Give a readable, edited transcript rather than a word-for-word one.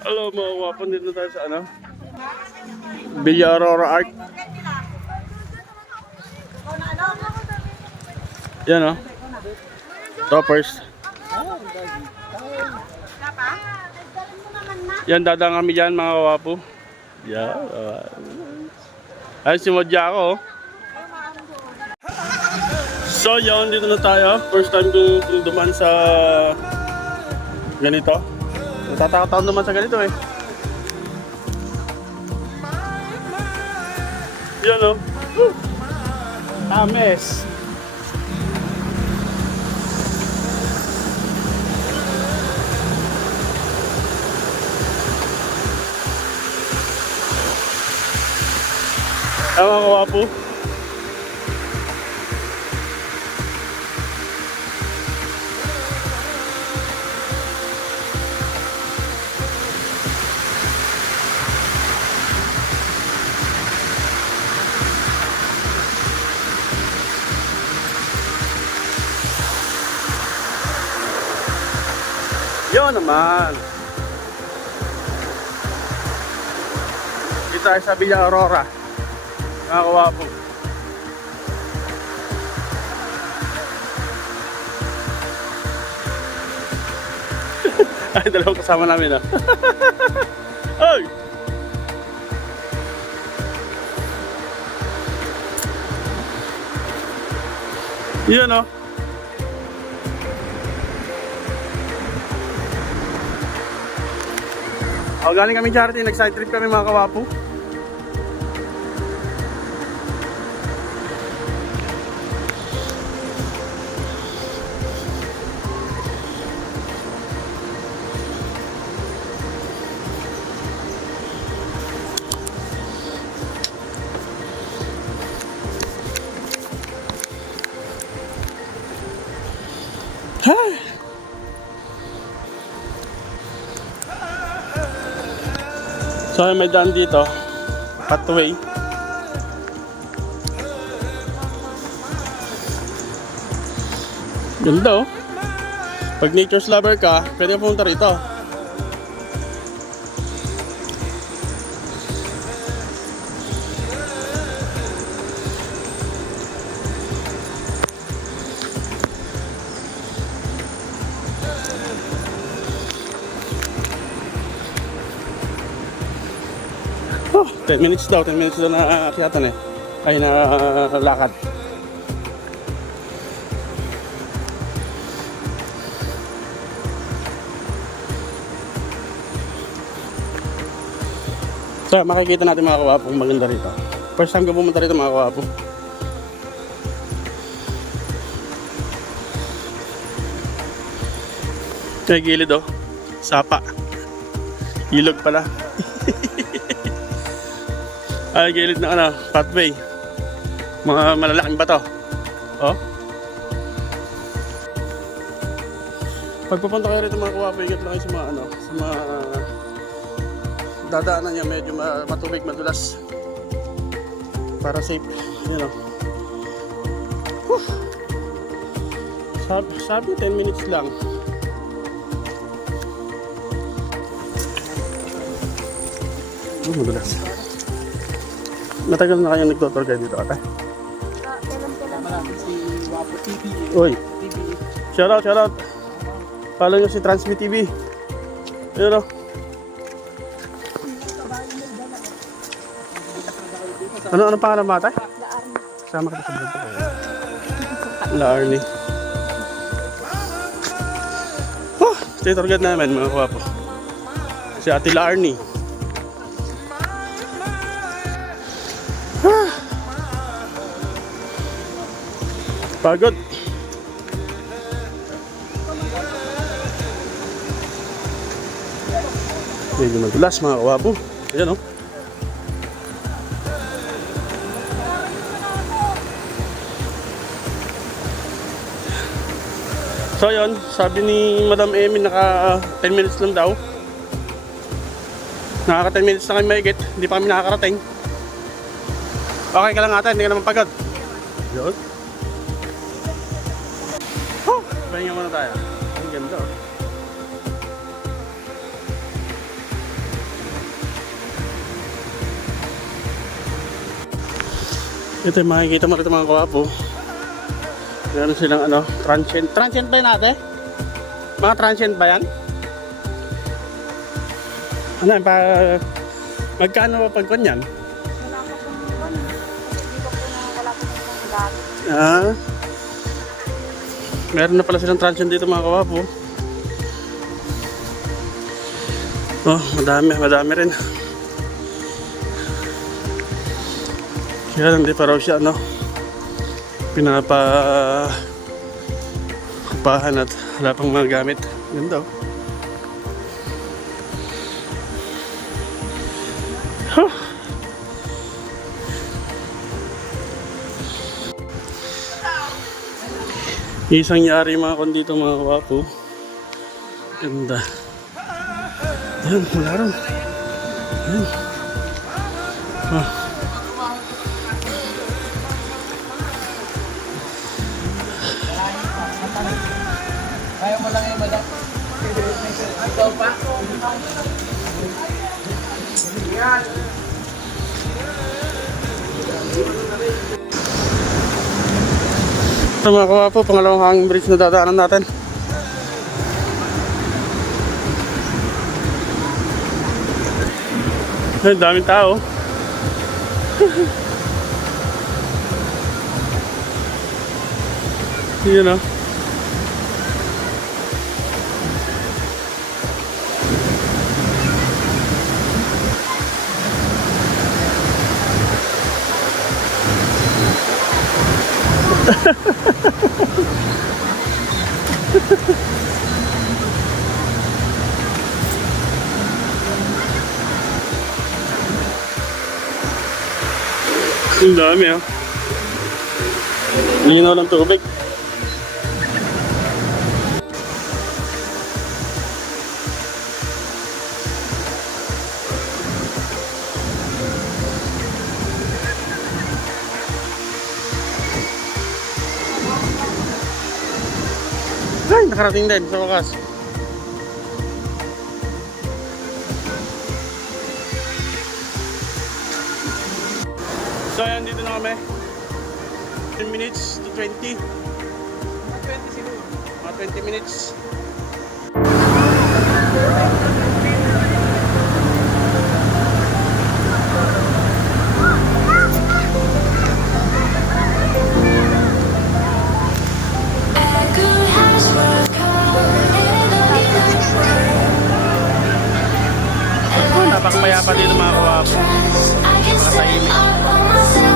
Hello mga wapo, dito tayo sa ano? Villa Aurora Art. Yan o. Toppers. Yan, dadang kami dyan mga wapo. Yan. Ayun si Modya ako. So yun, dito na tayo. First time kong duman sa ganito. Natatakot ako naman sa ganito eh. Yan o. Tames. Ang mga kawapo. Yun naman. Dito tayo sa Villa Aurora. Mga kawapo. Ay, dalawang kasama namin ah. Ay! Yun oh. Oh, galing kami charity, nag-side trip kami mga kawapo. Hi. So may daan dito, pathway. Ganda oh. Pag nature's lover ka, pwede ka pumunta rito. Oh, 10 minutes daw na akyatan eh. Ay na lakad. So, makikita natin mga kawapo kung maganda rito. First time ko pumunta rito mga kawapo. May gilid oh. Sapa. Ilog pala. Ay, gilid na ano, pathway. Mga malalaking bato. Oh. Pagpupunta kayo rito mga kawapo, ingat lang kayo sa mga ano, sa mga dadaanan niya medyo matubig, madulas. Para safe, you know. Whew. Sabi 10 minutes lang. Oh, madulas. Matagal na kayong nagtutur kayo dito ata? Kailan malapit si Wapo TV. Uy, shoutout. Follow nyo si Transmit TV. Ayun o. Ano pangalan mo ata? Sama kita sa vlog ko. La Arnie. Oh, stay tour guide namin mga kawapo. Si Ate La Arnie. Pagod. Medyo madulas mga kawapo. Ayan o. So yun, sabi ni Madam Amy naka 10 minutes lang daw. Nakaka 10 minutes na kami mahigit. Hindi pa kami nakakarating. Okay ka lang ata, hindi ka naman pagod. Yun. Pahinga muna tayo. Ang ganda oh. Ito yung makikita mo rito mga kawapo. Meron silang ano, transient. Transient ba yun ate? Mga transient ba yan? Ano yan, magkano ba pag kanyan? Wala pa pong iwan. Kasi di ba po na wala pa pong gamit. Ah. Meron na pala silang transient dito mga kawapo. Oh, madami rin. Kaya hindi pa raw siya ano, kupahan at wala pang mga gamit. Ganda oh. Huh. Isang yari mga kon dito mga kawapo. Ganda. Ayan, wala rin. Ayan. Ah. Kaya mo lang yung madam. Ito pa. Yan. Ito mga kawapo, pangalawang hanging bridge na dadaanan natin. Ay, daming tao. Yun o. Ang dami ah. Linaw ng tubig. Ay, nakarating din sa wakas. So ayan, dito na kami. 10 minutes to 20. Mga 20 siguro. Mga 20 minutes. Oh, napakamayapa dito mga kawapo. Napakatahimik.